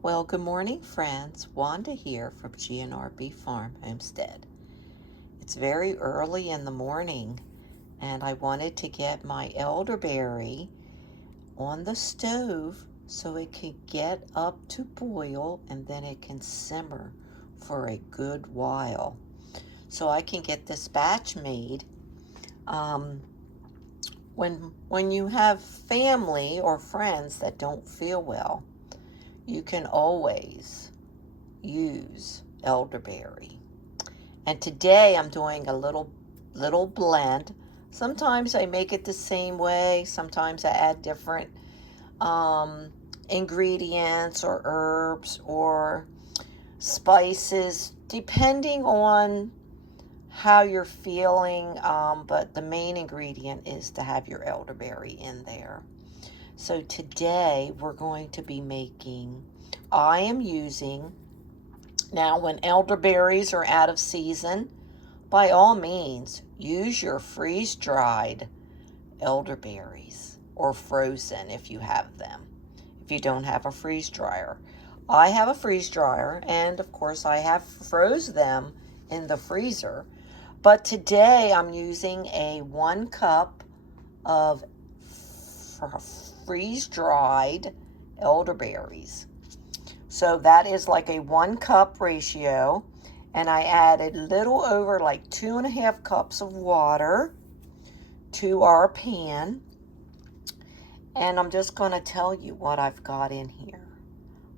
Well, good morning, friends. Wanda here from GNRB Farm Homestead. It's very early in the morning, and I wanted to get my elderberry on the stove so it could get up to boil and then it can simmer for a good while. So I can get this batch made. Um, when you have family or friends that don't feel well, you can always use elderberry. And today I'm doing a little blend. Sometimes I make it the same way. Sometimes I add different um, ingredients or herbs or spices, depending on how you're feeling. But the main ingredient is to have your elderberry in there. So today we're going to be making, I am using, now when elderberries are out of season, by all means, use your freeze-dried elderberries or frozen if you have them, if you don't have a freeze dryer. I have a freeze dryer, and of course I have froze them in the freezer. But today I'm using a 1 cup of freeze-dried elderberries. So that is like a 1 cup ratio. And I added a little over like 2.5 cups of water to our pan. And I'm just going to tell you what I've got in here.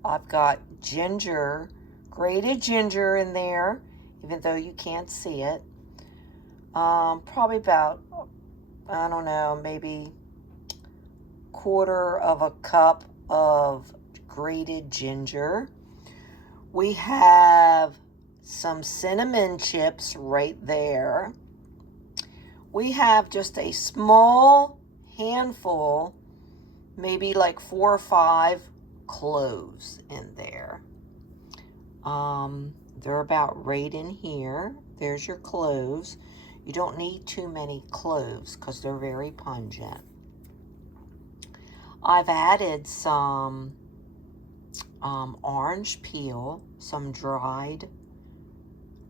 I've got ginger, grated ginger in there, even though you can't see it. Probably about, I don't know, maybe 1/4 cup of grated ginger. We have some cinnamon chips right there. We have just a small handful, maybe like 4 or 5 cloves in there. They're about right in here. There's your cloves. You don't need too many cloves because they're very pungent. I've added some orange peel, some dried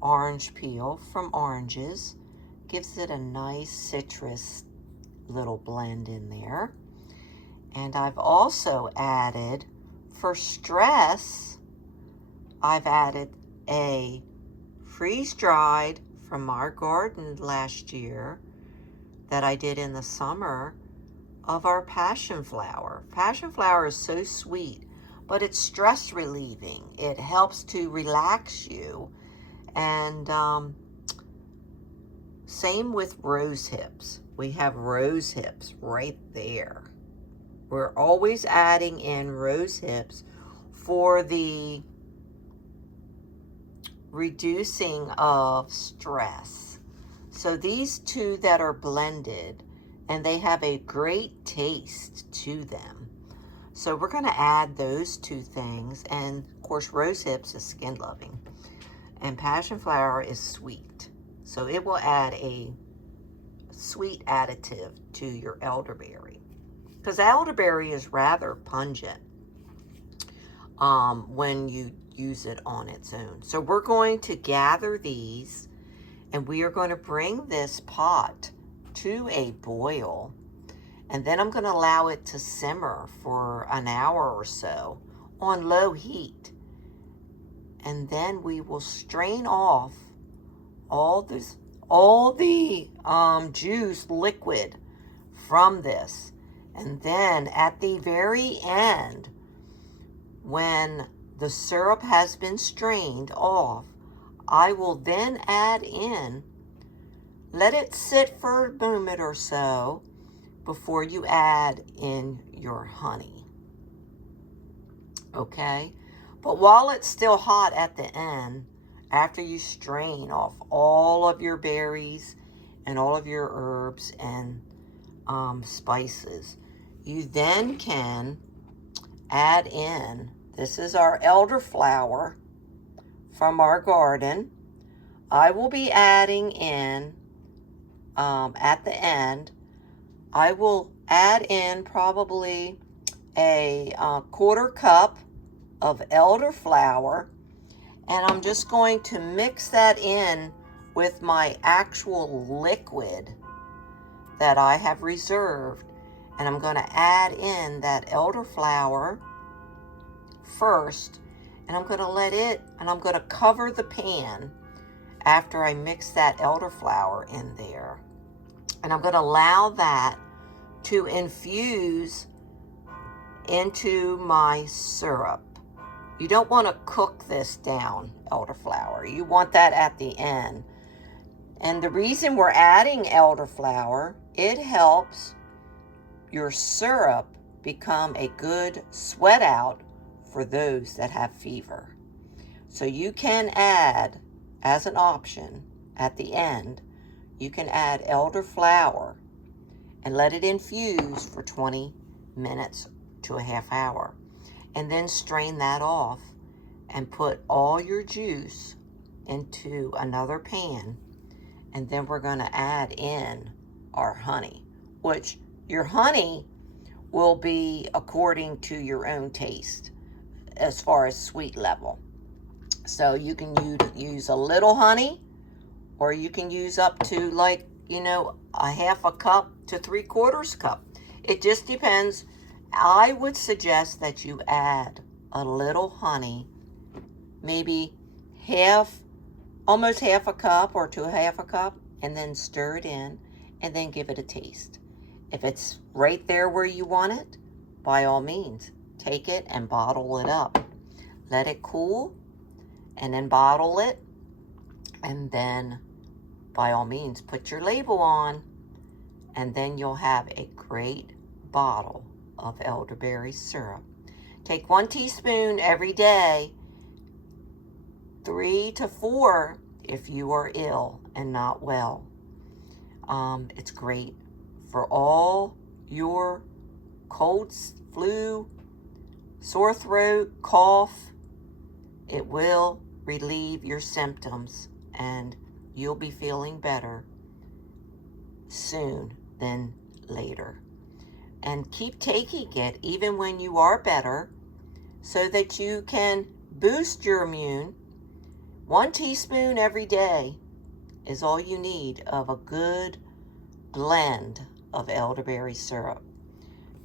orange peel from oranges. Gives it a nice citrus little blend in there. And I've also added, for stress, I've added a freeze-dried from our garden last year that I did in the summer of our passion flower. Passion flower is so sweet, but it's stress relieving. It helps to relax you. And same with rose hips. We have rose hips right there. We're always adding in rose hips for the reducing of stress. So these two that are blended, and they have a great taste to them. So we're going to add those two things. And of course, rose hips is skin loving, and passion flower is sweet. So it will add a sweet additive to your elderberry, because elderberry is rather pungent when you use it on its own. So we're going to gather these, and we are going to bring this pot to a boil, and then I'm going to allow it to simmer for an hour or so on low heat. And then we will strain off all the juice liquid from this. And then at the very end, when the syrup has been strained off, I will then add in, let it sit for a moment or so before you add in your honey. Okay? But while it's still hot at the end, after you strain off all of your berries and all of your herbs and spices, you then can add in, this is our elderflower from our garden. I will be adding in, at the end, I will add in probably a 1/4 cup of elderflower, and I'm just going to mix that in with my actual liquid that I have reserved. And I'm going to add in that elderflower first, and I'm going to I'm going to cover the pan after I mix that elderflower in there. And I'm going to allow that to infuse into my syrup. You don't want to cook this down, elderflower. You want that at the end. And the reason we're adding elderflower, it helps your syrup become a good sweat out for those that have fever. So you can add, as an option at the end, you can add elderflower and let it infuse for 20 minutes to a half hour. And then strain that off and put all your juice into another pan. And then we're going to add in our honey, which your honey will be according to your own taste as far as sweet level. So you can use a little honey, or you can use up to, like, a half a cup to 3/4 cup. It just depends. I would suggest that you add a little honey, maybe almost half a cup or to a half a cup, and then stir it in and then give it a taste. If it's right there where you want it, by all means, take it and bottle it up. Let it cool and then bottle it, and then by all means put your label on, and then you'll have a great bottle of elderberry syrup. Take 1 teaspoon every day, 3 to 4 if you are ill and not well. It's great for all your colds, flu, sore throat, cough. It will relieve your symptoms, and you'll be feeling better soon than later. And keep taking it even when you are better, so that you can boost your immune. 1 teaspoon every day is all you need of a good blend of elderberry syrup.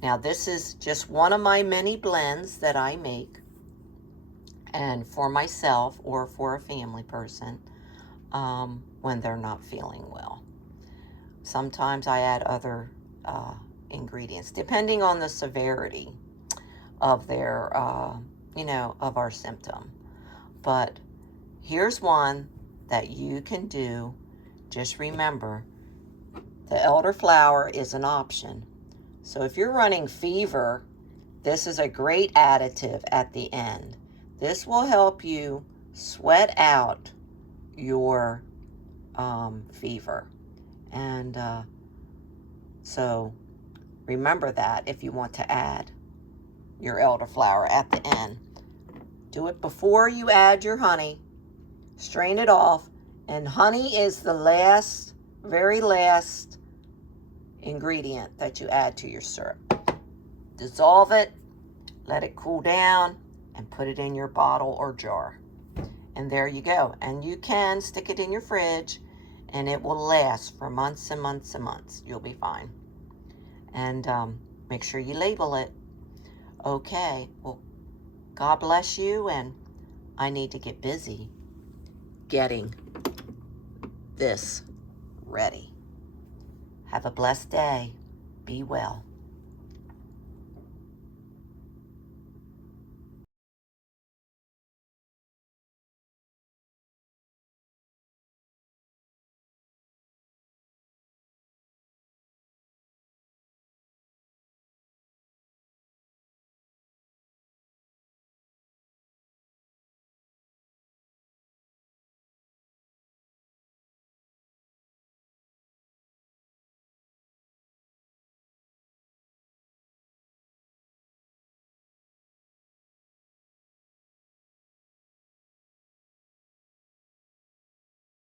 Now, this is just one of my many blends that I make, and for myself or for a family person when they're not feeling well. Sometimes I add other ingredients depending on the severity of their, of our symptom. But here's one that you can do. Just remember, the elderflower is an option. So if you're running fever, this is a great additive at the end. This will help you sweat out your fever. And so remember that if you want to add your elderflower at the end. Do it before you add your honey. Strain it off. And honey is the very last ingredient that you add to your syrup. Dissolve it, let it cool down, and put it in your bottle or jar. And there you go. And you can stick it in your fridge, and it will last for months and months and months. You'll be fine. And make sure you label it. Okay, well, God bless you, and I need to get busy getting this ready. Have a blessed day. Be well.